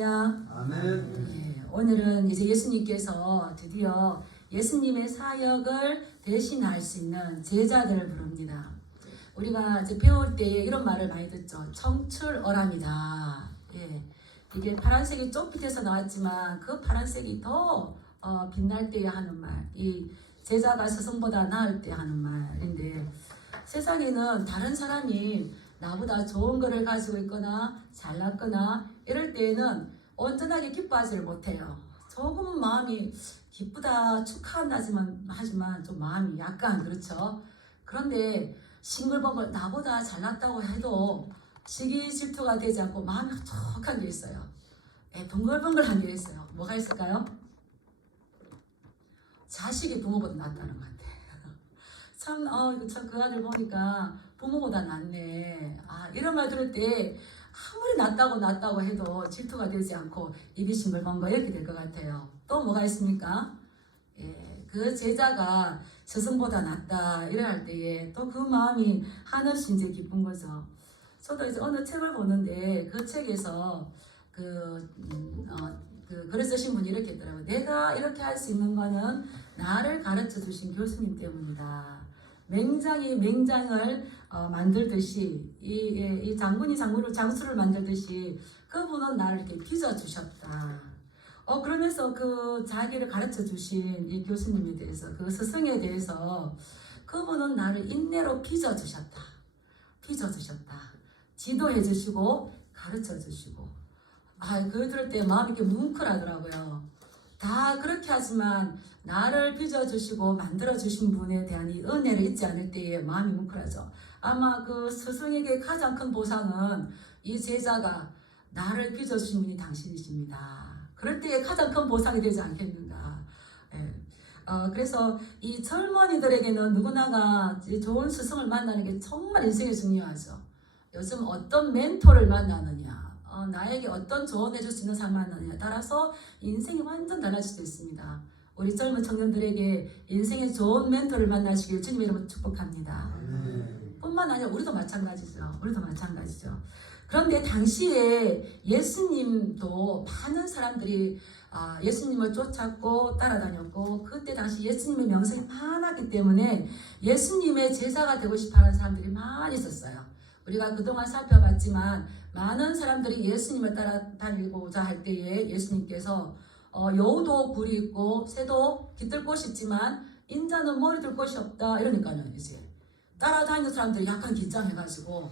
할렐루야. 아멘. 예, 오늘은 이제 예수님께서 드디어 예수님의 사역을 대신할 수 있는 제자들을 부릅니다. 우리가 이제 배울 때 이런 말을 많이 듣죠. 청출어람이다. 예, 이게 파란색이 좀 빛에서 나왔지만 그 파란색이 더 빛날 때 하는 말, 이 제자가 스승보다 나을 때 하는 말인데, 세상에는 다른 사람이 나보다 좋은 거를 가지고 있거나 잘났거나 이럴 때에는 온전하게 기뻐하지를 못해요. 조금은 마음이 기쁘다 하지만 좀 마음이 약간 그렇죠. 그런데 싱글벙글 나보다 잘났다고 해도 시기 질투가 되지 않고 마음이 촉촉한 게 있어요. 벙글벙글한 게 있어요. 뭐가 있을까요? 자식이 부모보다 낫다는 것 같아요. 참 그 아들 보니까 부모보다 낫네. 이런 말 들을 때 아무리 낫다고 해도 질투가 되지 않고 입이 싱글벙글 이렇게 될 것 같아요. 또 뭐가 있습니까? 예, 그 제자가 스승보다 낫다 이래 할 때에 또 그 마음이 한없이 이제 기쁜 거죠. 저도 이제 어느 책을 보는데 그 책에서 글을 쓰신 분이 이렇게 했더라고요. 내가 이렇게 할 수 있는 거는 나를 가르쳐 주신 교수님 때문이다. 맹장이 맹장을 만들듯이 이 장군이 장수를 만들듯이 그분은 나를 이렇게 빚어 주셨다. 그러면서 그 자기를 가르쳐 주신 이 교수님에 대해서, 그 스승에 대해서 그분은 나를 인내로 빚어 주셨다. 지도해 주시고 가르쳐 주시고. 그걸 들을 때 마음이 이렇게 뭉클하더라고요. 다 그렇게 하지만 나를 빚어주시고 만들어주신 분에 대한 이 은혜를 잊지 않을 때에 마음이 뭉클하죠. 아마 그 스승에게 가장 큰 보상은 이 제자가 나를 빚어주신 분이 당신이십니다. 그럴 때에 가장 큰 보상이 되지 않겠는가. 예. 그래서 이 젊은이들에게는 누구나가 좋은 스승을 만나는 게 정말 인생에 중요하죠. 요즘 어떤 멘토를 만나느냐, 나에게 어떤 조언해 줄 수 있는 사람을 만나느냐에 따라서 인생이 완전 달라질 수 있습니다. 우리 젊은 청년들에게 인생의 좋은 멘토를 만나시길 주님의 이름으로 축복합니다. 뿐만 아니라 우리도 마찬가지죠. 그런데 당시에 예수님도 많은 사람들이 예수님을 쫓았고 따라다녔고, 그때 당시 예수님의 명성이 많았기 때문에 예수님의 제자가 되고 싶어하는 사람들이 많이 있었어요. 우리가 그동안 살펴봤지만 많은 사람들이 예수님을 따라다니고자 할 때에 예수님께서 여우도 굴이 있고 새도 깃들 곳이 있지만 인자는 머리 들 곳이 없다 이러니까요. 이제 따라다니는 사람들이 약간 긴장해가지고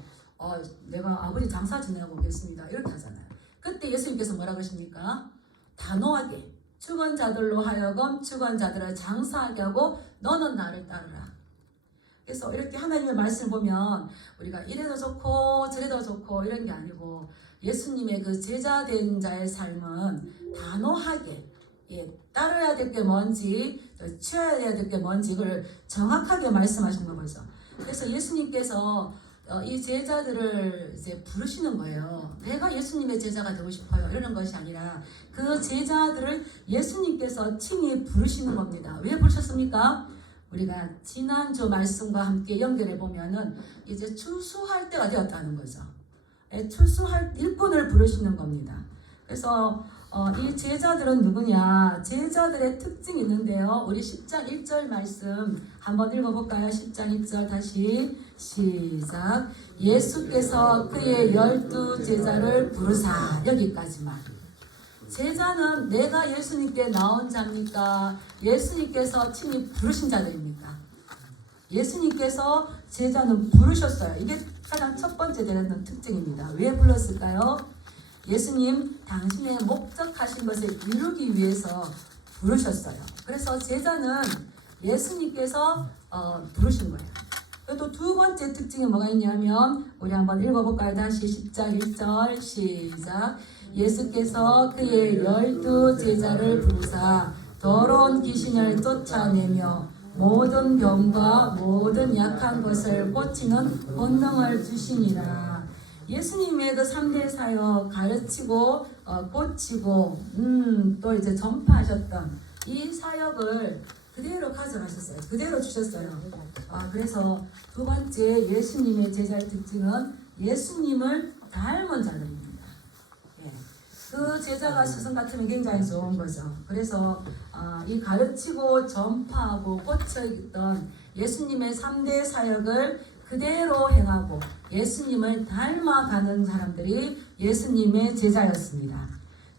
내가 아버지 장사 지내고 오겠습니다 이렇게 하잖아요. 그때 예수님께서 뭐라 그러십니까? 단호하게 죽은 자들로 하여금 죽은 자들을 장사하게 하고 너는 나를 따르라. 그래서 이렇게 하나님의 말씀을 보면 우리가 이래도 좋고 저래도 좋고 이런 게 아니고, 예수님의 그 제자된 자의 삶은 단호하게 따라야 될 게 뭔지, 취해야 될 게 뭔지 그걸 정확하게 말씀하신 거죠. 그래서 예수님께서 이 제자들을 이제 부르시는 거예요. 내가 예수님의 제자가 되고 싶어요 이러는 것이 아니라 그 제자들을 예수님께서 친히 부르시는 겁니다. 왜 부르셨습니까? 우리가 지난주 말씀과 함께 연결해 보면은 이제 출소할 때가 되었다는 거죠. 출소할 일꾼을 부르시는 겁니다. 그래서 이 제자들은 누구냐? 제자들의 특징이 있는데요. 우리 10장 1절 말씀 한번 읽어볼까요? 10장 1절 다시 시작. 예수께서 그의 12 제자를 부르사. 여기까지만. 제자는 내가 예수님께 나온 자입니까? 예수님께서 친히 부르신 자들입니까? 예수님께서 제자는 부르셨어요. 이게 가장 첫 번째 되는 특징입니다. 왜 불렀을까요? 예수님 당신의 목적하신 것을 이루기 위해서 부르셨어요. 그래서 제자는 예수님께서 부르신 거예요. 또 두 번째 특징이 뭐가 있냐면 우리 한번 읽어볼까요? 다시 10장 1절 시작. 예수께서 그의 12 제자를 부르사 더러운 귀신을 쫓아내며 모든 병과 모든 약한 것을 고치는 권능을 주시니라. 예수님의 그 3대 사역 가르치고 고치고 또 이제 전파하셨던 이 사역을 그대로 가져가셨어요. 그대로 주셨어요. 그래서 두 번째 예수님의 제자의 특징은 예수님을 닮은 자들입니다. 그 제자가 스승 같으면 굉장히 좋은 거죠. 그래서 이 가르치고 전파하고 꽂혀있던 예수님의 3대 사역을 그대로 행하고 예수님을 닮아가는 사람들이 예수님의 제자였습니다.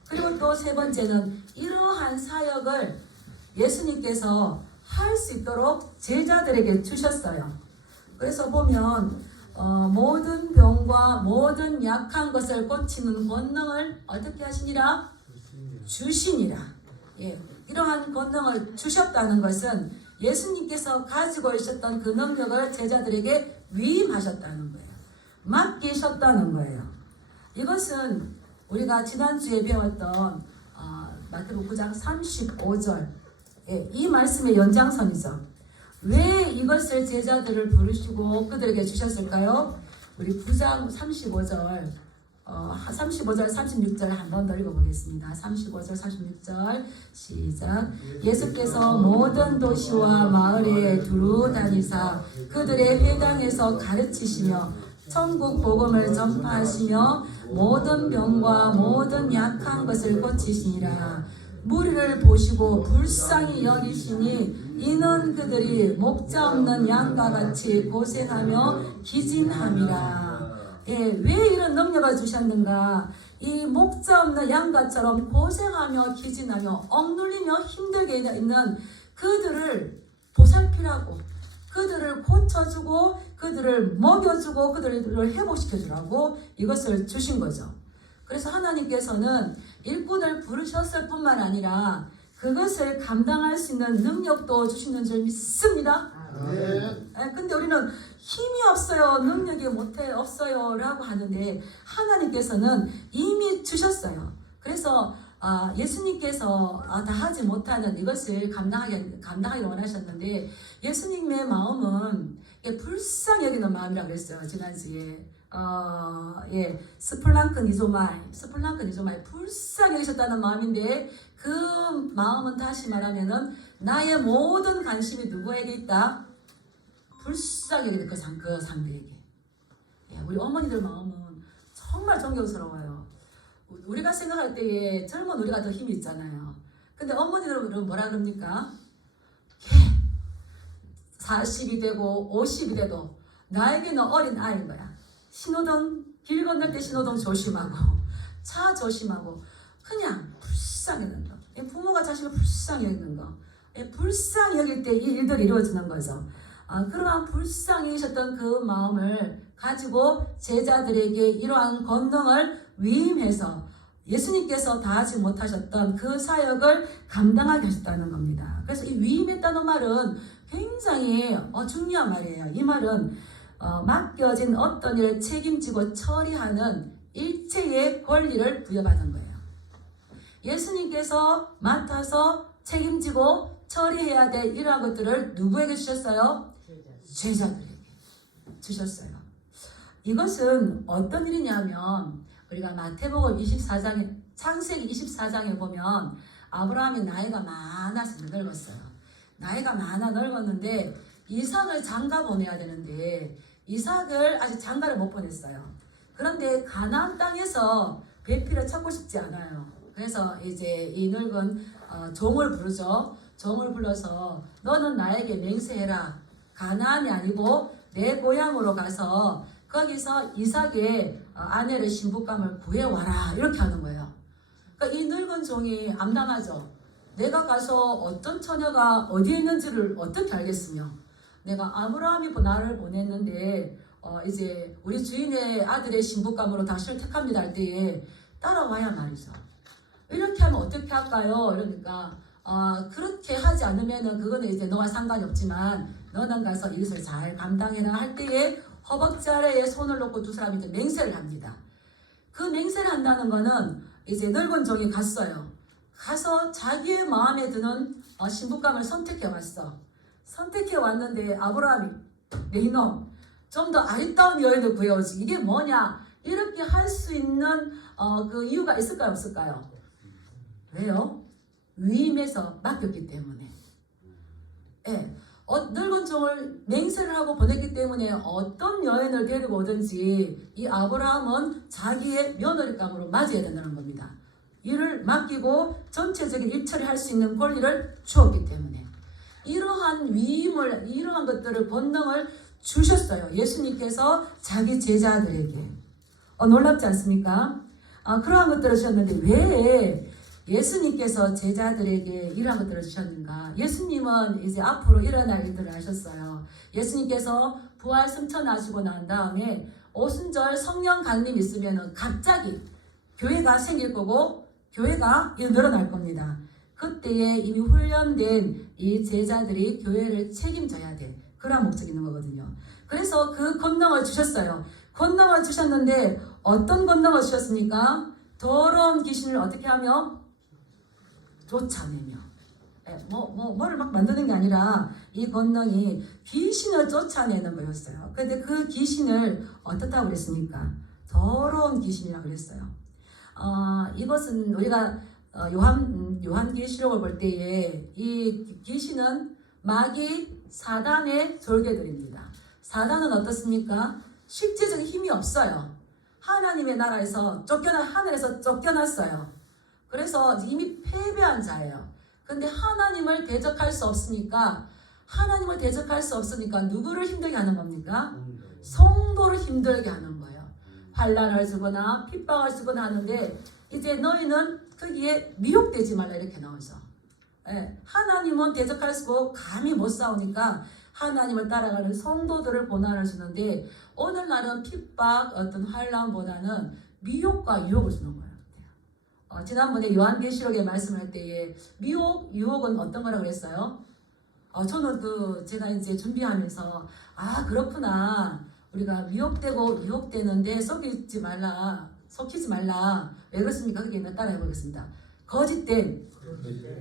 그리고 또 세 번째는 이러한 사역을 예수님께서 할 수 있도록 제자들에게 주셨어요. 그래서 보면 모든 병과 모든 약한 것을 고치는 권능을 어떻게 하시니라? 주시니라. 예, 이러한 권능을 주셨다는 것은 예수님께서 가지고 있었던 그 능력을 제자들에게 위임하셨다는 거예요. 맡기셨다는 거예요. 이것은 우리가 지난주에 배웠던 마태복음 9장 35절 이 말씀의 연장선이죠. 왜 이것을 제자들을 부르시고 그들에게 주셨을까요? 우리 9장 35절 36절 한 번 더 읽어보겠습니다. 35절 36절 시작. 예수께서 모든 도시와 마을에 두루 다니사 그들의 회당에서 가르치시며 천국 복음을 전파하시며 모든 병과 모든 약한 것을 고치시니라. 무리를 보시고 불쌍히 여기시니 이는 그들이 목자 없는 양과 같이 고생하며 기진함이라. 예, 왜 이런 능력을 주셨는가? 이 목자 없는 양과처럼 고생하며 기진하며 억눌리며 힘들게 있는 그들을 보살피라고, 그들을 고쳐주고 그들을 먹여주고 그들을 회복시켜주라고 이것을 주신 거죠. 그래서 하나님께서는 일꾼을 부르셨을 뿐만 아니라 그것을 감당할 수 있는 능력도 주시는 줄 믿습니다. 근데 우리는 힘이 없어요, 능력이 없어요 라고 하는데 하나님께서는 이미 주셨어요. 그래서 예수님께서 다 하지 못하는 이것을 감당하기 원하셨는데 예수님의 마음은 불쌍히 여기는 마음이라고 그랬어요. 지난주에 스플랑크니조마이 불쌍히 여기셨다는 마음인데 그 마음은 다시 말하면은 나의 모든 관심이 누구에게 있다? 불쌍히 여기는 그 상대에게. 우리 어머니들 마음은 정말 존경스러워요. 우리가 생각할 때에 젊은 우리가 더 힘이 있잖아요. 근데 어머니들은 뭐라 그럽니까? 40이 되고 50이 돼도 나에게는 어린 아이인 거야. 신호등 길 건널 때 신호등 조심하고 차 조심하고 그냥 불쌍히 여기는 거. 부모가 자식을 불쌍히 여기는 거. 불쌍히 여길 때 이 일들이 이루어지는 거죠. 그러한 불쌍히 여기셨던 그 마음을 가지고 제자들에게 이러한 권능을 위임해서 예수님께서 다 하지 못하셨던 그 사역을 감당하게 하셨다는 겁니다. 그래서 이 위임했다는 말은 굉장히 중요한 말이에요. 이 말은 맡겨진 어떤 일을 책임지고 처리하는 일체의 권리를 부여받은 거예요. 예수님께서 맡아서 책임지고 처리해야 될 이러한 것들을 누구에게 주셨어요? 제자들에게 주셨어요. 이것은 어떤 일이냐면 우리가 마태복음 24장에 창세기 24장에 보면 아브라함이 나이가 많아서 늙었어요. 나이가 많아 늙었는데 이삭을 장가 보내야 되는데 이삭을 아직 장가를 못 보냈어요. 그런데 가나안 땅에서 배필을 찾고 싶지 않아요. 그래서 이제 이 늙은 종을 부르죠. 종을 불러서 너는 나에게 맹세해라. 가나안이 아니고 내 고향으로 가서 거기서 이삭의 아내를 신부감을 구해와라. 이렇게 하는 거예요. 그러니까 이 늙은 종이 암담하죠. 내가 가서 어떤 처녀가 어디에 있는지를 어떻게 알겠으며 내가 아브라함이 나를 보냈는데 이제 우리 주인의 아들의 신부감으로 당신을 택합니다 할 때에 따라와야 말이죠. 이렇게 하면 어떻게 할까요? 이러니까 그렇게 하지 않으면은 그거는 이제 너와 상관이 없지만 너는 가서 이것을 잘 감당해라 할 때에 허벅지 아래에 손을 놓고 두 사람이 이제 맹세를 합니다. 그 맹세를 한다는 거는 이제 늙은 종이 갔어요. 가서 자기의 마음에 드는 신부감을 선택해 왔어. 선택해 왔는데 아브라함이 내 이놈 좀 더 아리따운 여인을 구해오지 이게 뭐냐 이렇게 할 수 있는 그 이유가 있을까요 없을까요? 왜요? 위임해서 맡겼기 때문에. 늙은 종을 맹세를 하고 보냈기 때문에 어떤 여인을 데리고 오든지 이 아브라함은 자기의 며느리감으로 맞이해야 된다는 겁니다. 일을 맡기고 전체적인 일처리 할 수 있는 권리를 주었기 때문에 이러한 위임을, 이러한 것들을, 권능을 주셨어요. 예수님께서 자기 제자들에게. 놀랍지 않습니까? 그러한 것들을 주셨는데 왜 예수님께서 제자들에게 이러한 것들을 주셨는가? 예수님은 이제 앞으로 일어날 일들을 아셨어요. 예수님께서 부활 승천하시고 난 다음에 오순절 성령 강림이 있으면 갑자기 교회가 생길 거고 교회가 늘어날 겁니다. 그때에 이미 훈련된 이 제자들이 교회를 책임져야 돼. 그런 목적이 있는 거거든요. 그래서 그 권능을 주셨어요. 권능을 주셨는데 어떤 권능을 주셨습니까? 더러운 귀신을 어떻게 하며? 쫓아내며. 뭐를 막 만드는 게 아니라 이 권능이 귀신을 쫓아내는 거였어요. 근데 그 귀신을 어떻다고 그랬습니까? 더러운 귀신이라고 그랬어요. 이것은 우리가 요한계시록을 볼 때에 이 귀신은 마귀 사단의 졸개들입니다. 사단은 어떻습니까? 실제적인 힘이 없어요. 하나님의 나라에서 하늘에서 쫓겨났어요. 그래서 이미 패배한 자예요. 근데 하나님을 대적할 수 없으니까 누구를 힘들게 하는 겁니까? 성도를 힘들게 하는 거예요. 환난을 주거나 핍박을 주거나 하는데 이제 너희는 거기에 미혹되지 말라 이렇게 나오죠. 하나님은 대적할 수 없고 감히 못 싸우니까 하나님을 따라가는 성도들을 고난을 주는데 오늘날은 핍박, 어떤 환난보다는 미혹과 유혹을 주는 거예요. 지난번에 요한계시록에 말씀할 때에 유혹은 어떤 거라고 그랬어요? 저는 제가 이제 준비하면서 그렇구나. 우리가 미혹되고 유혹되는데 속이지 말라. 왜 그렇습니까? 그게 따라 해보겠습니다. 거짓된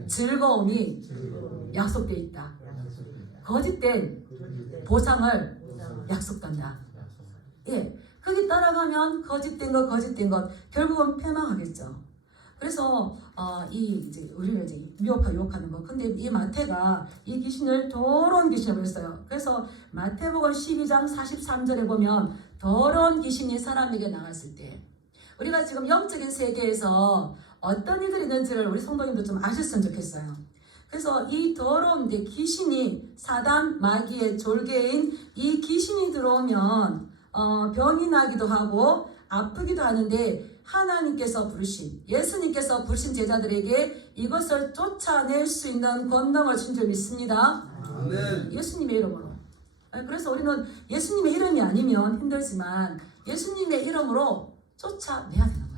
즐거움이 약속되어 있다. 거짓된 보상을 약속한다. 예, 거기 따라가면 거짓된 것 결국은 패망하겠죠. 그래서 이제 우리를 이제 미혹하고 유혹하는 거. 근데 이 마태가 이 귀신을 더러운 귀신을 그랬어요. 그래서 마태복음 12장 43절에 보면 더러운 귀신이 사람에게 나갔을 때 우리가 지금 영적인 세계에서 어떤 일들이 있는지를 우리 성도님도 좀 아셨으면 좋겠어요. 그래서 이 더러운 귀신이 사단 마귀의 졸개인 이 귀신이 들어오면 병이 나기도 하고 아프기도 하는데 예수님께서 부르신 제자들에게 이것을 쫓아낼 수 있는 권능을 준 줄 믿습니다. 아멘. 예수님의 이름으로. 그래서 우리는 예수님의 이름이 아니면 힘들지만 예수님의 이름으로 쫓아내야 되는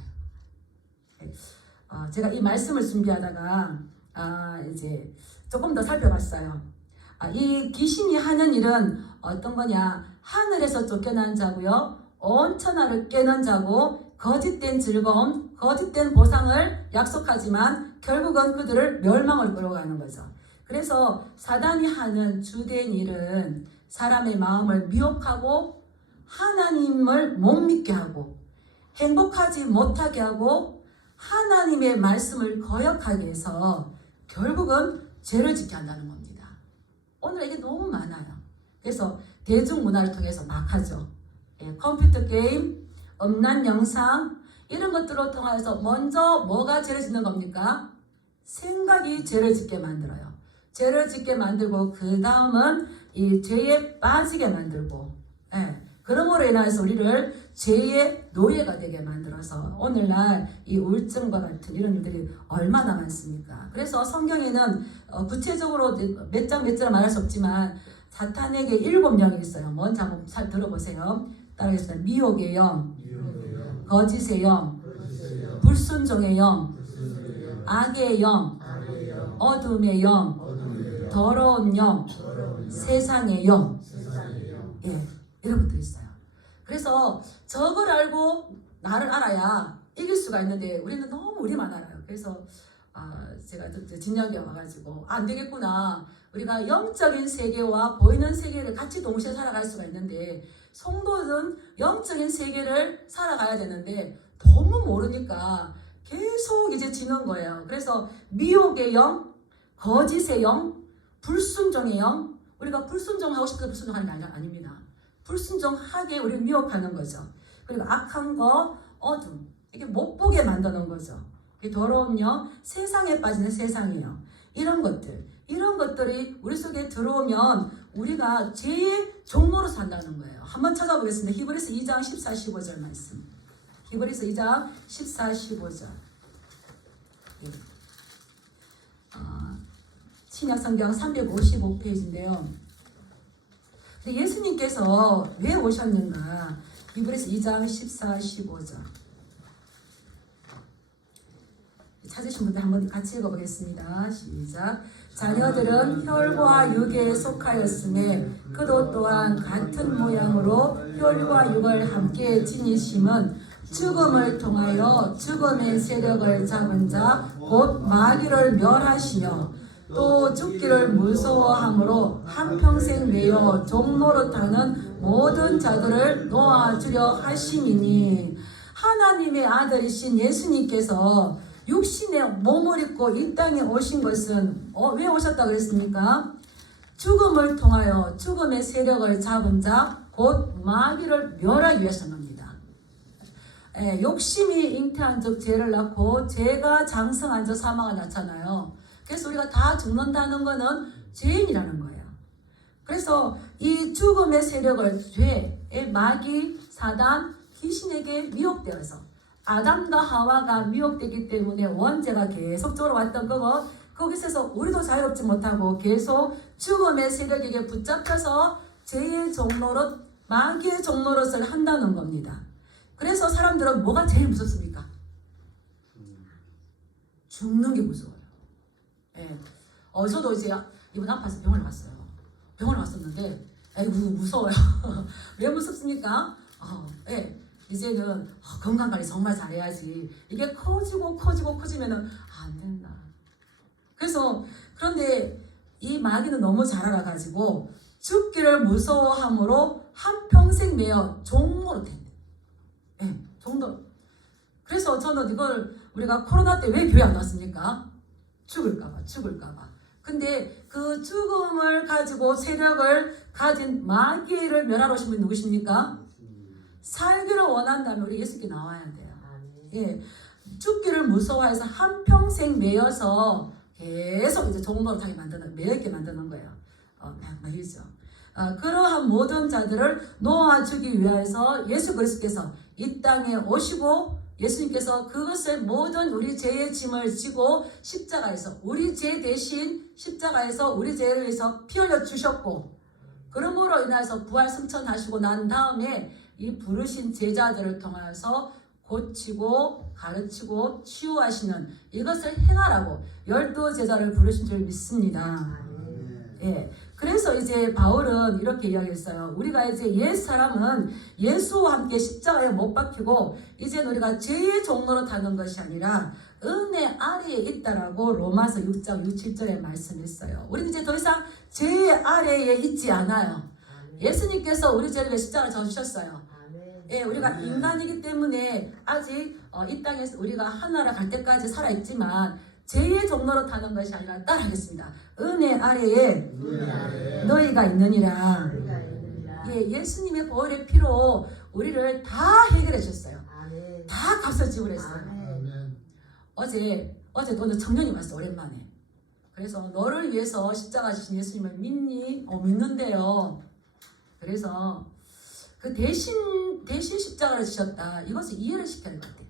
거예요. 제가 이 말씀을 준비하다가 이제 조금 더 살펴봤어요. 이 귀신이 하는 일은 어떤 거냐? 하늘에서 쫓겨난 자고요. 온 천하를 깨는 자고 거짓된 즐거움, 거짓된 보상을 약속하지만 결국은 그들을 멸망을 끌어가는 거죠. 그래서 사단이 하는 주된 일은 사람의 마음을 미혹하고 하나님을 못 믿게 하고 행복하지 못하게 하고 하나님의 말씀을 거역하게 해서 결국은 죄를 짓게 한다는 겁니다. 오늘 이게 너무 많아요. 그래서 대중문화를 통해서 막 하죠. 컴퓨터 게임, 음란 영상 이런 것들을 통해서 먼저 뭐가 죄를 짓는 겁니까? 생각이 죄를 짓게 만들어요. 죄를 짓게 만들고 그 다음은 이 죄에 빠지게 만들고 그러므로 인해서 우리를 죄의 노예가 되게 만들어서 오늘날 이 우울증과 같은 이런 일들이 얼마나 많습니까? 그래서 성경에는 구체적으로 몇 장 말할 수 없지만 사탄에게 7명이 있어요. 먼저 한번 잘 들어보세요. 따라하겠습니다. 미혹의 영, 거짓의 영, 불순종의 영, 악의 영, 어둠의 영, 더러운 영, 세상의 영. 이런 것들이 있어요. 그래서 저걸 알고 나를 알아야 이길 수가 있는데 우리는 너무 우리만 알아요. 그래서 제가 진영에 와가지고 안 되겠구나. 우리가 영적인 세계와 보이는 세계를 같이 동시에 살아갈 수가 있는데 성도는 영적인 세계를 살아가야 되는데 너무 모르니까 계속 이제 지는 거예요. 그래서 미혹의 영, 거짓의 영, 불순종의 영. 우리가 불순종하고 싶어서 불순종하는 게 아닙니다. 불순종하게 우리를 미혹하는 거죠. 그리고 악한 거, 어둠. 이게 못 보게 만드는 거죠. 이 더러움요, 세상에 빠지는 세상이에요. 이런 것들이 우리 속에 들어오면 우리가 죄의 종로로 산다는 거예요. 한번 찾아보겠습니다. 히브리서 2장 14, 15절 말씀. 히브리서 2장 14, 15절. 신약성경 355페이지인데요. 예수님께서 왜 오셨는가? 히브리서 2장 14, 15절. 찾으신 분들 한번 같이 읽어보겠습니다. 시작. 자녀들은 혈과 육에 속하였음에 그도 또한 같은 모양으로 혈과 육을 함께 지니심은 죽음을 통하여 죽음의 세력을 잡은 자 곧 마귀를 멸하시며 또 죽기를 무서워함으로 한평생 매여 종노릇하는 모든 자들을 놓아주려 하심이니 하나님의 아들이신 예수님께서 육신의 몸을 입고 이 땅에 오신 것은 왜 오셨다 그랬습니까? 죽음을 통하여 죽음의 세력을 잡은 자 곧 마귀를 멸하기 위해서입니다. 욕심이 잉태한 즉 죄를 낳고 죄가 장성한 즉 사망을 낳잖아요. 그래서 우리가 다 죽는다는 것은 죄인이라는 거예요. 그래서 이 죽음의 세력을 죄의 마귀, 사단, 귀신에게 미혹되어서 아담과 하와가 미혹되기 때문에 원죄가 계속적으로 왔던 거고 거기서 우리도 자유롭지 못하고 계속 죽음의 세력에게 붙잡혀서 죄의 종노릇, 마귀의 종노릇을 한다는 겁니다. 그래서 사람들은 뭐가 제일 무섭습니까? 죽는 게 무서워요. 저도 이제 이번 아파서 병원에 갔어요. 병원에 갔었는데 아이고 무서워요. 왜 무섭습니까? 이제는 건강관리 정말 잘해야지. 이게 커지면은 안 된다. 그래서 그런데 이 마귀는 너무 잘 알아가지고 죽기를 무서워함으로 한평생 매여 종로로 된대. 종로. 그래서 저는 이걸 우리가 코로나 때 왜 교회 안 왔습니까? 죽을까봐. 근데 그 죽음을 가지고 세력을 가진 마귀를 멸하러 오신 분이 누구십니까? 살기를 원한다면 우리 예수께 나와야 돼요. 죽기를 무서워해서 한평생 매여서 계속 이제 종노릇하게 매였게 만드는 거예요. 매이죠. 그러한 모든 자들을 놓아주기 위해서 예수 그리스도께서 이 땅에 오시고 예수님께서 그것을 모든 우리 죄의 짐을 지고 십자가에서 우리 죄 대신 십자가에서 우리 죄를 위해서 피 흘려 주셨고 그러므로 인해서 부활 승천하시고 난 다음에 이 부르신 제자들을 통해서 고치고 가르치고 치유하시는 이것을 행하라고 12제자를 부르신 줄 믿습니다. 그래서 이제 바울은 이렇게 이야기했어요. 우리가 이제 옛 사람은 예수와 함께 십자가에 못 박히고 이제 우리가 죄의 종로로 타는 것이 아니라 은혜 아래에 있다라고 로마서 6장 6, 7절에 말씀했어요. 우리는 이제 더 이상 죄의 아래에 있지 않아요. 예수님께서 우리 죄를 십자가에 져주셨어요. 우리가 인간이기 때문에 아직 이 땅에서 우리가 하나로 갈 때까지 살아있지만 죄의 종로로 타는 것이 아니라 따라하겠습니다. 은혜 아래에 너희가 있느니라. 예수님의 보혈의 피로 우리를 다 해결해 주셨어요. 다 값을 지불했어요. 오늘 청년이 왔어 오랜만에. 그래서 너를 위해서 십자가 지신 예수님을 믿니? 믿는데요. 그래서 그 대신 십자가를 지셨다. 이것을 이해를 시켜야 될 것 같아.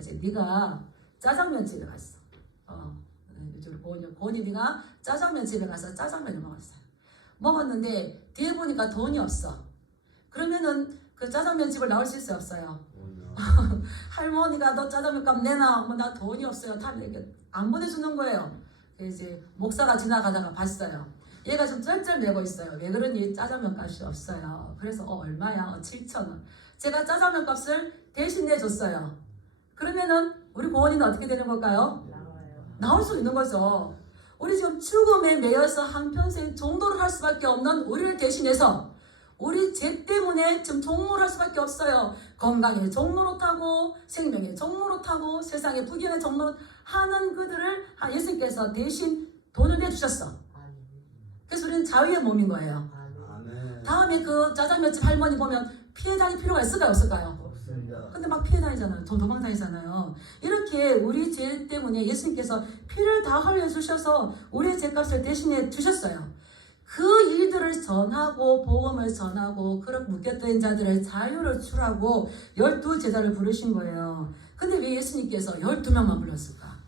이제 네가 짜장면 집에 갔어. 보니 네가 짜장면 집에 가서 짜장면을 먹었어요. 먹었는데 뒤에 보니까 돈이 없어. 그러면은 그 짜장면 집을 나올 수 있어요, 없어요? 할머니가 너 짜장면 값 내놔. 나 돈이 없어요. 다 안 보내주는 거예요. 이제 목사가 지나가다가 봤어요. 얘가 좀 쩔쩔매고 있어요. 왜 그러니? 짜장면 값이 없어요. 그래서 얼마야? 7,000원. 제가 짜장면 값을 대신 내줬어요. 그러면은 우리 고은이는 어떻게 되는 걸까요? 나올 수 있는 거죠. 우리 지금 죽음에 매여서 한평생 종노를 할 수밖에 없는 우리를 대신해서 우리 죄 때문에 지금 종노를 할 수밖에 없어요. 건강에 종노릇하고 생명에 종노릇하고 세상에 부귀에 종노릇하는 그들을 예수님께서 대신 돈을 내주셨어. 그래서 우리는 자유의 몸인 거예요. 다음에 그 짜장면집 할머니 보면 피해 다닐 필요가 있을까요? 없을까요? 없습니다. 근데 막 피해 다니잖아요. 도망 다니잖아요. 이렇게 우리 죄 때문에 예수님께서 피를 다 흘려주셔서 우리의 죄값을 대신해 주셨어요. 그 일들을 전하고 복음을 전하고 그렇게 묶였던 자들을 자유를 주라고 12제자를 부르신 거예요. 근데 왜 예수님께서 12명만 불렀을까?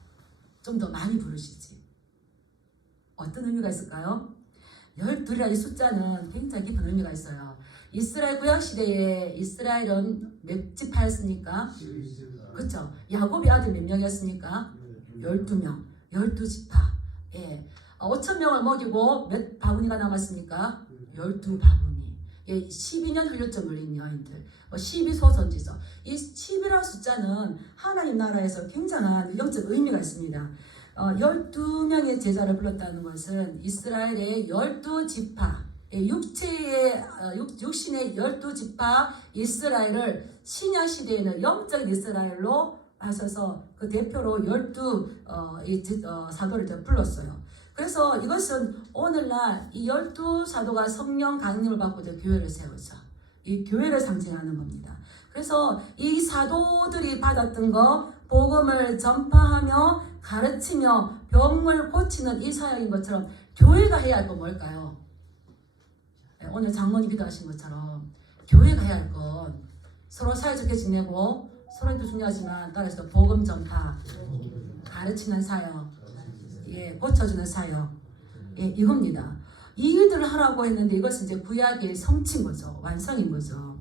좀 더 많이 부르시지. 어떤 의미가 있을까요? 12이라는 숫자는 굉장히 깊은 의미가 있어요. 이스라엘 구약시대에 이스라엘은 몇 지파였습니까? 그렇죠. 야곱의 아들 몇 명이었습니까? 12명. 12지파. 예. 5,000명을 먹이고 몇 바구니가 남았습니까? 12바구니. 예, 12년 흘렸죠, 물린 여인들. 12소 선지서. 이 10이라는 숫자는 하나님 나라에서 굉장한 영적 의미가 있습니다. 12명의 제자를 불렀다는 것은 이스라엘의 12지파, 육신의 12지파 이스라엘을 신약시대에는 영적인 이스라엘로 하셔서 그 대표로 12 사도를 불렀어요. 그래서 이것은 오늘날 이 12사도가 성령 강림을 받고 교회를 세우죠. 이 교회를 상징하는 겁니다. 그래서 이 사도들이 받았던 거 복음을 전파하며 가르치며 병을 고치는 이 사역인 것처럼 교회가 해야 할 건 뭘까요? 오늘 장로님 기도하신 것처럼 교회가 해야 할 건 서로 사이좋게 지내고 서로도 중요하지만 따라서 복음 전파, 가르치는 사역, 예, 고쳐주는 사역, 예, 이겁니다. 이 일들을 하라고 했는데 이것은 이제 구약의 성취인 거죠. 완성인 거죠.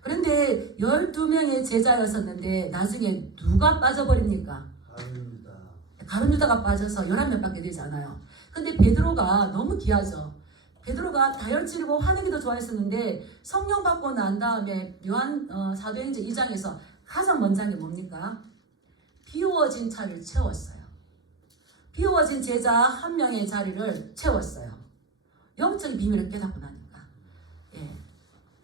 그런데 12명의 제자였었는데 나중에 누가 빠져버립니까? 가룟 유다가 빠져서 11명밖에 되지 않아요. 근데 베드로가 너무 귀하죠. 베드로가 다혈질이고 화내기도 좋아했었는데 성령 받고 난 다음에 요한 사도행전 2장에서 가장 먼저 한 게 뭡니까? 비우어진 자리를 채웠어요. 비우어진 제자 한 명의 자리를 채웠어요. 영적인 비밀을 깨닫고 나니까. 예.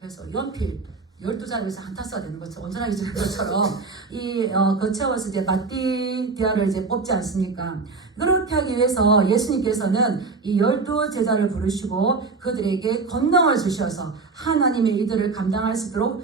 그래서 연필 12자리에서 한 타스가 되는 것처럼 온전하게 되는 것처럼 그 채워서 이제 마띠디아를 이제 뽑지 않습니까? 그렇게 하기 위해서 예수님께서는 이 12제자를 부르시고 그들에게 권능을 주셔서 하나님의 일들을 감당할 수 있도록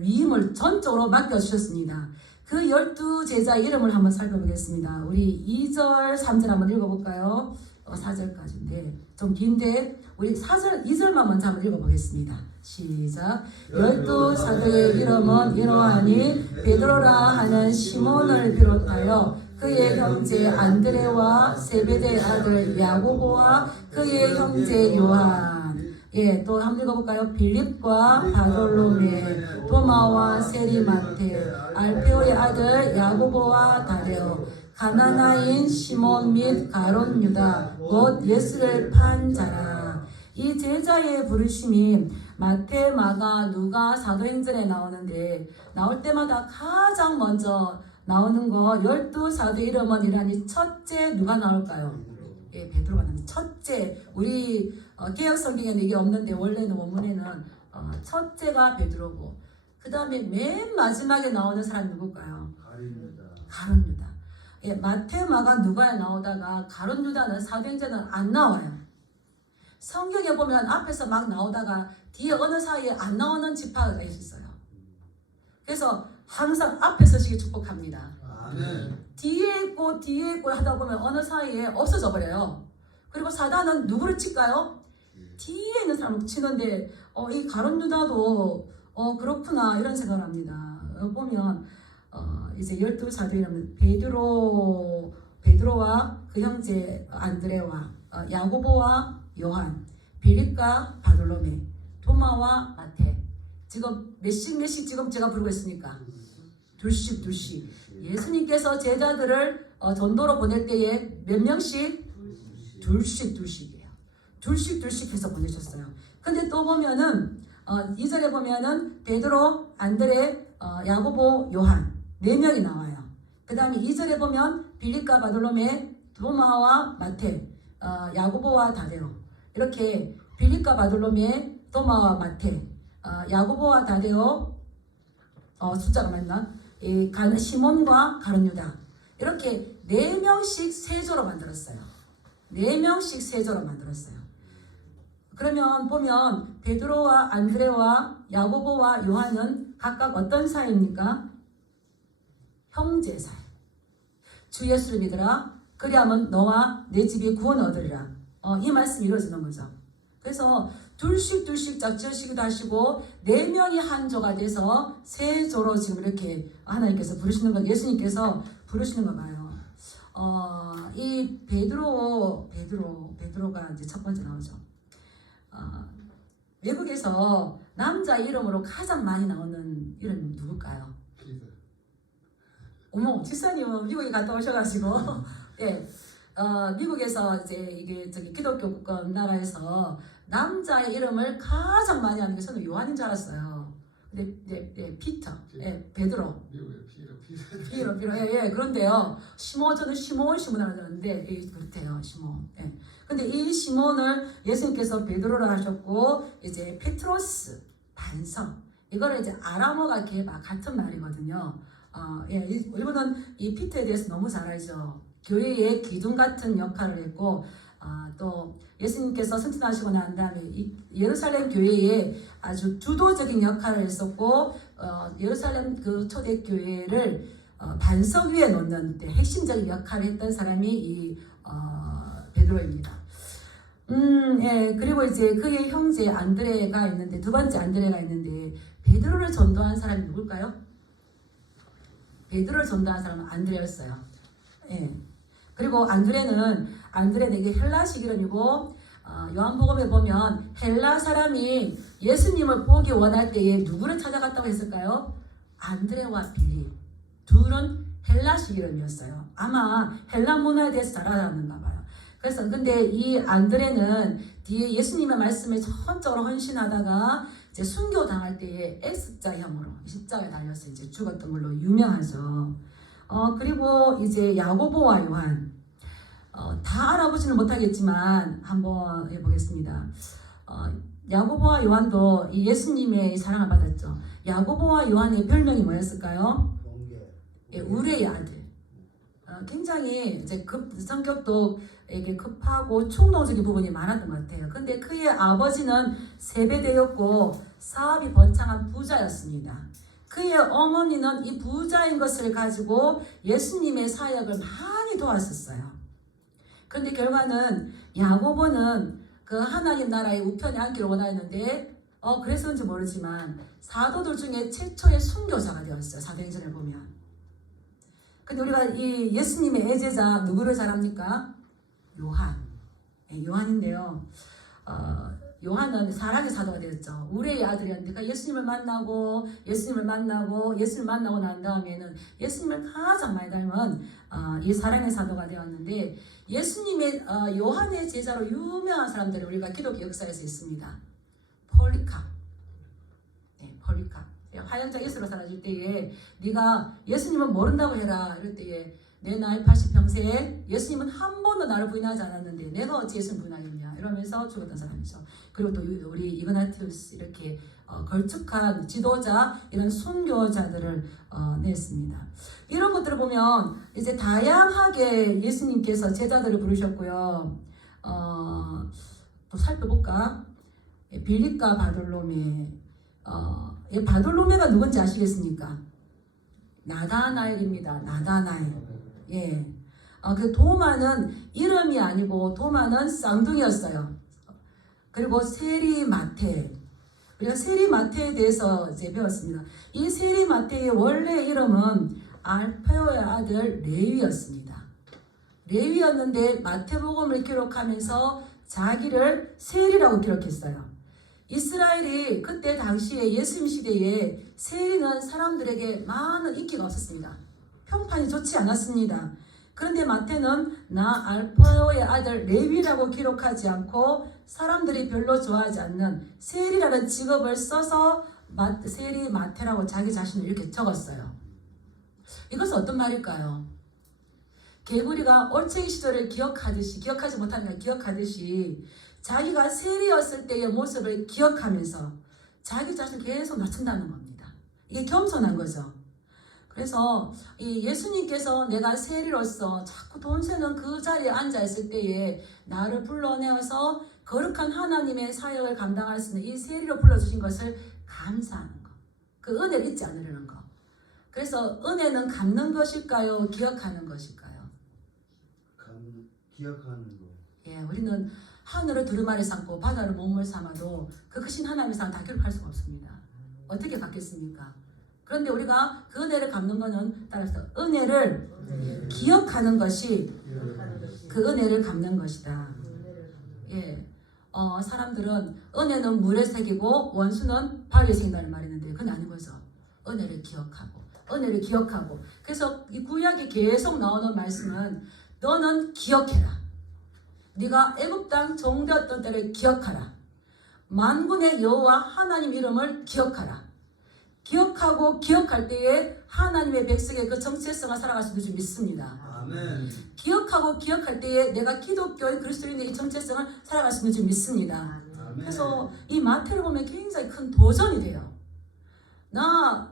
위임을 전적으로 맡겨주셨습니다. 그 12제자의 이름을 한번 살펴보겠습니다. 우리 2절, 3절 한번 읽어볼까요? 4절까지인데 좀 긴데 우리 4절, 2절만 먼저 한번 읽어보겠습니다. 시작. 12사도의 이름은 이러하니 베드로라 하는 시몬을 비롯하여 그의 형제 안드레와 세베대의 아들 야고보와 그의 형제 요한. 예, 또 한번 읽어볼까요? 빌립과 바돌로메, 도마와 세리마테, 알페오의 아들 야고보와 다레오, 가나나인 시몬 및 가룟 유다, 곧 예수를 판 자라. 이 제자의 부르심이 마태, 마가, 누가 사도행전에 나오는데 나올 때마다 가장 먼저 나오는 거 12사도 이름은 이라니 첫째 누가 나올까요? 예, 베드로가 나옵니다. 첫째, 우리 개역 성경에는 이게 없는데 원래는 원문에는 첫째가 베드로고 그 다음에 맨 마지막에 나오는 사람이 누굴까요? 가룟 유다. 예, 마태, 마가, 누가에 나오다가 가룟 유다는 사도행전은 안 나와요. 성경에 보면 앞에서 막 나오다가 뒤에 어느 사이에 안 나오는 지파가 있어요. 그래서 항상 앞에 서시기 축복합니다. 아멘. 뒤에 있고 하다 보면 어느 사이에 없어져 버려요. 그리고 사단은 누구를 칠까요? 뒤에 있는 사람을 치는데 이 가룟 유다도 그렇구나 이런 생각을 합니다. 보면 이제 12사도 이름은 베드로와 그 형제 안드레와 야고보와 요한, 빌립과 바돌로메, 도마와 마테. 지금 몇씩 지금 제가 부르고 있으니까 둘씩 예수님께서 제자들을 전도로 보낼 때에 몇 명씩? 둘씩이에요. 둘씩 해서 보내셨어요. 근데 또 보면은 2절에 보면은 베드로, 안드레, 야고보, 요한 4명이 나와요. 그 다음에 2절에 보면 빌립과 바돌로메, 도마와 마테, 야고보와 다데오. 이렇게 빌립과 바돌로메, 도마와 마테, 야고보와 다데오, 숫자가 맞나? 시몬과 가룟 유다. 이렇게 4명씩 세조로 만들었어요. 4명씩 세조로 만들었어요. 그러면 보면 베드로와 안드레와 야고보와 요한은 각각 어떤 사이입니까? 형제 사이. 주 예수를 믿으라. 그리하면 너와 내 집이 구원 얻으리라. 이 말씀이 이루어지는 거죠. 그래서 둘씩 짝지어시기도 하시고 4명이 한 조가 돼서 세 조로 지금 이렇게 하나님께서 부르시는 거, 예수님께서 부르시는 거 봐요. 이 베드로가 이제 첫 번째 나오죠. 외국에서 남자 이름으로 가장 많이 나오는 이름이 누굴까요? 어머, 지사님은 미국에 갔다 오셔가지고, 예, 미국에서 이제 이게 기독교 국가 나라에서 남자의 이름을 가장 많이 하는 게 저는 요한인 줄 알았어요. 근데 피터, 예, 베드로. 비로, 예, 그런데요. 저는 시몬 하는데, 그렇대요, 시몬. 예. 근데 이 시몬을 예수님께서 베드로라 하셨고, 이제 페트로스, 반석. 이거를 이제 아람어가 같은 말이거든요. 예, 우리는 이 피터에 대해서 너무 잘 알죠. 교회의 기둥 같은 역할을 했고, 또 예수님께서 승천하시고 난 다음에 이 예루살렘 교회에 아주 주도적인 역할을 했었고, 예루살렘 그 초대 교회를 반석 위에 놓는 핵심적인 역할을 했던 사람이 이 베드로입니다. 예, 그리고 이제 그의 형제 안드레가 있는데, 두 번째 안드레가 있는데, 베드로를 전도한 사람이 누굴까요? 베드로를 전도한 사람은 안드레였어요. 예. 그리고 안드레는 이게 헬라식 이름이고, 요한복음에 보면 헬라 사람이 예수님을 보기 원할 때에 누구를 찾아갔다고 했을까요? 안드레와 빌립. 둘은 헬라식 이름이었어요. 아마 헬라 문화에 대해서 잘 알았는가 봐요. 그래서 근데 이 안드레는 뒤에 예수님의 말씀에 전적으로 헌신하다가 이제 순교 당할 때에 X자형으로 십자가에 달려서 이제 죽었던 걸로 유명하죠. 그리고 이제 야고보와 요한, 다 알아보지는 못하겠지만 한번 해보겠습니다. 야고보와 요한도 이 예수님의 사랑을 받았죠. 야고보와 요한의 별명이 뭐였을까요? 예, 우레의 아들. 굉장히 이제 성격도 이게 급하고 충동적인 부분이 많았던 것 같아요. 근데 그의 아버지는 세베대였고 사업이 번창한 부자였습니다. 그의 어머니는 이 부자인 것을 가지고 예수님의 사역을 많이 도왔었어요. 그런데 결과는 야고보는 그 하나님 나라의 우편에 앉기를 원하였는데 그래서인지 모르지만 사도들 중에 최초의 순교자가 되었어요. 사도행전을 보면. 근데 우리가 이 예수님의 애제자 누구를 잘 압니까? 요한. 네, 요한인데요. 요한은 사랑의 사도가 되었죠. 우레의 아들이었는데 그러니까 예수님을 만나고 난 다음에는 예수님을 가장 많이 닮은 이 사랑의 사도가 되었는데, 예수님의 요한의 제자로 유명한 사람들이 우리가 기독교 역사에서 있습니다. 폴리캅. 네, 폴리캅. 화연자 예수로 사라질 때에 네가 예수님은 모른다고 해라. 이럴 때에 내 나이 80평생에 예수님은 한 번도 나를 부인하지 않았는데 내가 어찌 예수님 부인하겠냐 이러면서 죽었던 사람이죠. 그리고 또 우리 이그나티우스 이렇게 걸쭉한 지도자, 이런 순교자들을 냈습니다. 이런 것들을 보면 이제 다양하게 예수님께서 제자들을 부르셨고요. 또 살펴볼까? 빌립과 바돌로메. 바돌로메가 누군지 아시겠습니까? 나다나엘입니다. 나다나엘. 예. 그 도마는 이름이 아니고 도마는 쌍둥이였어요. 그리고 세리마테. 우리가 세리마테에 대해서 이제 배웠습니다. 이 세리마테의 원래 이름은 알페오의 아들 레위였습니다. 레위였는데 마태복음을 기록하면서 자기를 세리라고 기록했어요. 이스라엘이 그때 당시에 예수님 시대에 세리는 사람들에게 많은 인기가 없었습니다. 평판이 좋지 않았습니다. 그런데 마태는 나 알파오의 아들 레위라고 기록하지 않고 사람들이 별로 좋아하지 않는 세리라는 직업을 써서 세리 마태라고 자기 자신을 이렇게 적었어요. 이것은 어떤 말일까요? 개구리가 올챙이 시절을 기억하지 못하는 걸 기억하듯이 자기가 세리였을 때의 모습을 기억하면서 자기 자신을 계속 낮춘다는 겁니다. 이게 겸손한 거죠. 그래서 이 예수님께서 내가 세리로서 자꾸 돈 세는 그 자리에 앉아있을 때에 나를 불러내어서 거룩한 하나님의 사역을 감당할 수 있는 이 세리로 불러주신 것을 감사하는 거. 그 은혜를 잊지 않으려는 거. 그래서 은혜는 갚는 것일까요? 기억하는 것일까요? 기억하는 거. 예, 우리는 하늘을 두루마리 삼고 바다를 먹물 삼아도 그 크신 하나님의 사랑 다 기록할 수가 없습니다. 어떻게 갚겠습니까? 그런데 우리가 그 은혜를 갚는 것은 따라서 은혜를 기억하는 것이 그 은혜를 갚는 것이다. 예, 사람들은 은혜는 물에 새기고 원수는 바위에 새긴다는 말이 있는데 그건 아닌 거죠. 은혜를 기억하고 그래서 이 구약에 계속 나오는 말씀은 너는 기억해라. 네가 애굽 땅 종되었던 때를 기억하라. 만군의 여호와 하나님 이름을 기억하라. 기억하고 기억할 때에 하나님의 백성의 그 정체성을 살아갈 수 있는 줄 믿습니다. 아멘. 기억하고 기억할 때에 내가 기독교의 그리스도인의 이 정체성을 살아갈 수 있는 줄 믿습니다. 아멘. 그래서 이 마태를 보면 굉장히 큰 도전이 돼요. 내가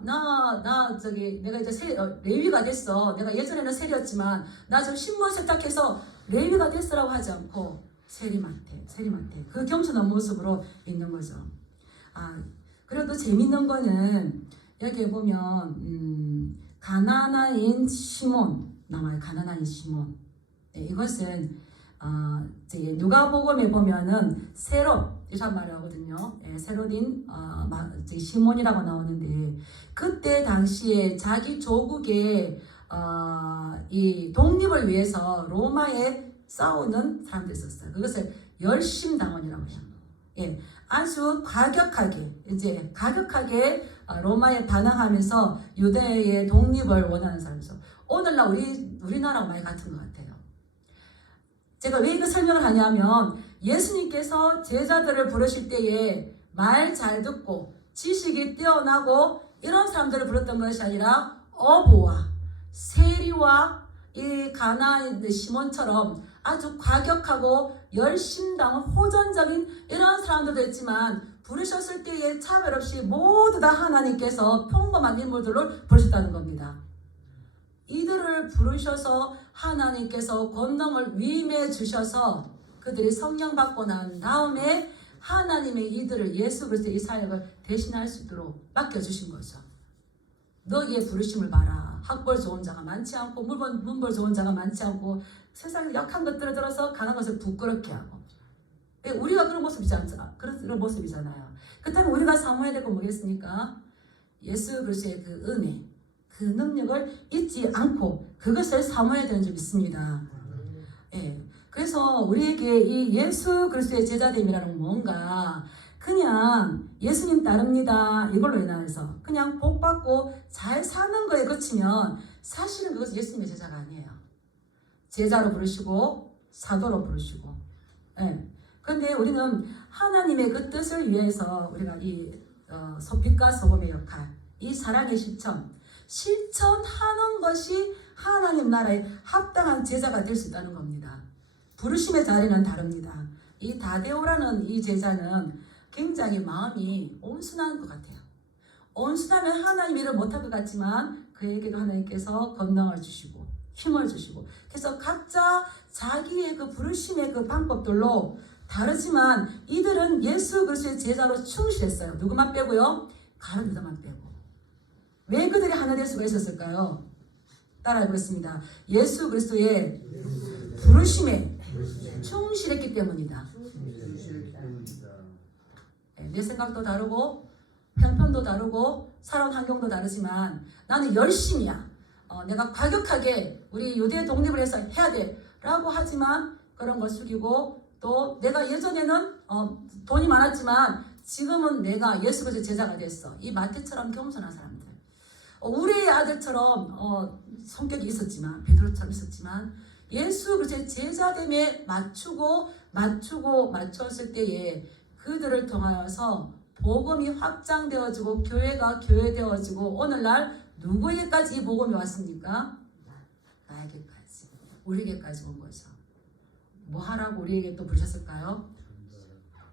이제 레위가 됐어. 내가 예전에는 세리였지만 나 지금 신분 세탁해서 레위가 됐어라고 하지 않고 세리마태 그 겸손한 모습으로 있는 거죠. 그래도 재밌는 거는 여기 보면 가나나인 시몬 나와요. 가나나인 시몬. 네, 이것은 이제 누가복음에 보면은 세롯이란 말을 하거든요. 예, 세롯인 시몬이라고 나오는데 그때 당시에 자기 조국의 이 독립을 위해서 로마에 싸우는 사람들이 있었어요. 그것을 열심당원이라고 해요. 예, 아주 과격하게 로마에 반항하면서 유대의 독립을 원하는 사람이죠. 오늘날 우리나라와 많이 같은 것 같아요. 제가 왜 이거 설명을 하냐면 예수님께서 제자들을 부르실 때에 말 잘 듣고 지식이 뛰어나고 이런 사람들을 부르던 것이 아니라 어부와 세리와 이 가나안 시몬처럼 아주 과격하고 열심당한 호전적인 이런 사람들도 있지만 부르셨을 때에 차별 없이 모두 다 하나님께서 평범한 인물들을 부르셨다는 겁니다. 이들을 부르셔서 하나님께서 권능을 위임해 주셔서 그들이 성령 받고 난 다음에 하나님의 이들을 예수 그리스도의 이 사역을 대신할 수 있도록 맡겨주신 거죠. 너희의 부르심을 봐라. 학벌 좋은 자가 많지 않고 문벌 좋은 자가 많지 않고 세상에 약한 것들을 들어서 강한 것을 부끄럽게 하고 우리가 그런 모습이잖아요. 그렇다면 우리가 사모해야 될 건 뭐겠습니까? 예수 그리스도의 그 은혜 그 능력을 잊지 않고 그것을 사모해야 되는 줄 믿습니다. 예. 그래서 우리에게 이 예수 그리스도의 제자됨이라는 뭔가 그냥 예수님 따릅니다 이걸로 인해서 그냥 복 받고 잘 사는 거에 그치면 사실은 그것은 예수님의 제자가 아니에요. 제자로 부르시고 사도로 부르시고. 예. 그런데 우리는 하나님의 그 뜻을 위해서 우리가 이 빛과 소금의 역할, 이 사랑의 실천하는 것이 하나님 나라에 합당한 제자가 될 수 있다는 겁니다. 부르심의 자리는 다릅니다. 이 다데오라는 이 제자는 굉장히 마음이 온순한 것 같아요. 온순하면 하나님 일을 못할 것 같지만 그에게도 하나님께서 권능을 주시고 힘을 주시고 그래서 각자 자기의 그 부르심의 그 방법들로 다르지만 이들은 예수 그리스도의 제자로 충실했어요. 누구만 빼고요? 가룟 유다만 빼고. 왜 그들이 하나 될 수가 있었을까요? 따라해보겠습니다. 예수 그리스도의 부르심에 충실했기 때문이다. 내 생각도 다르고 형편도 다르고 살아온 환경도 다르지만 나는 열심이야. 내가 과격하게 우리 유대 독립을 해서 해야 돼 라고 하지만 그런 걸 숙이고 또 내가 예전에는 돈이 많았지만 지금은 내가 예수 그리스도의 제자가 됐어. 이 마태처럼 겸손한 사람들. 우리의 아들처럼 성격이 있었지만 베드로처럼 있었지만 예수 그리스도의 제자됨에 맞췄을 때에 그들을 통하여서 복음이 확장되어지고 교회가 교회되어지고 오늘날 누구에게까지 이 복음이 왔습니까? 나에게까지, 우리에게까지 온 거죠. 뭐 하라고 우리에게 또 부르셨을까요?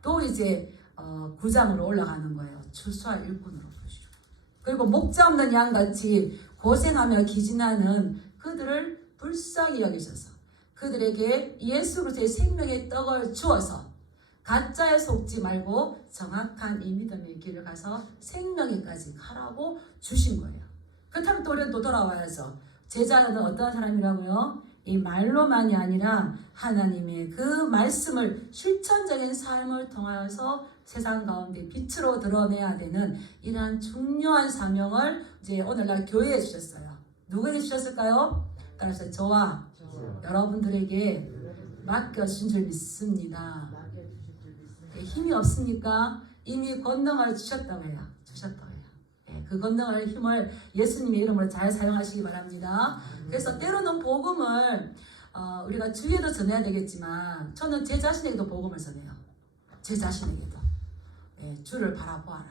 또 이제 9장으로 올라가는 거예요. 추수할 일꾼으로 부르시고 그리고 목자 없는 양같이 고생하며 기진하는 그들을 불쌍히 여기셔서 그들에게 예수 그리스도의 생명의 떡을 주어서 가짜에 속지 말고 정확한 이 믿음의 길을 가서 생명에까지 가라고 주신 거예요. 그렇다면 또 우리는 또 돌아와야죠. 제자는 어떤 사람이라고요? 이 말로만이 아니라 하나님의 그 말씀을 실천적인 삶을 통하여서 세상 가운데 빛으로 드러내야 되는 이러한 중요한 사명을 이제 오늘날 교회에 주셨어요. 누구에게 주셨을까요? 따라서 저와 여러분들에게 맡겨주신 줄 믿습니다. 힘이 없습니까? 이미 권능을 주셨다고 해요. 그 권능을 힘을 예수님의 이름으로 잘 사용하시기 바랍니다. 그래서 때로는 복음을 우리가 주위에도 전해야 되겠지만 저는 제 자신에게도 복음을 전해요. 제 자신에게도 주를 바라보아라.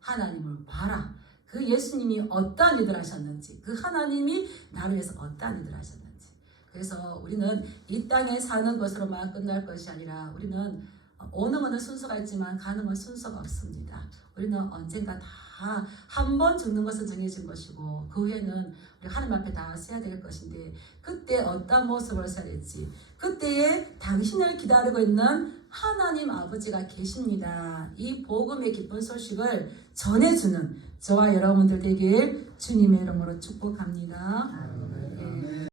하나님을 봐라. 그 예수님이 어떠한 일을 하셨는지, 그 하나님이 나를 위해서 어떠한 일을 하셨는지. 그래서 우리는 이 땅에 사는 것으로만 끝날 것이 아니라 우리는 오는 것은 순서가 있지만 가는 것은 순서가 없습니다. 우리는 언젠가 다 한 번 죽는 것은 정해진 것이고 그 후에는 우리 하나님 앞에 다 서야 될 것인데 그때 어떤 모습으로 서야 될지 그때에 당신을 기다리고 있는 하나님 아버지가 계십니다. 이 복음의 기쁜 소식을 전해주는 저와 여러분들 되길 주님의 이름으로 축복합니다.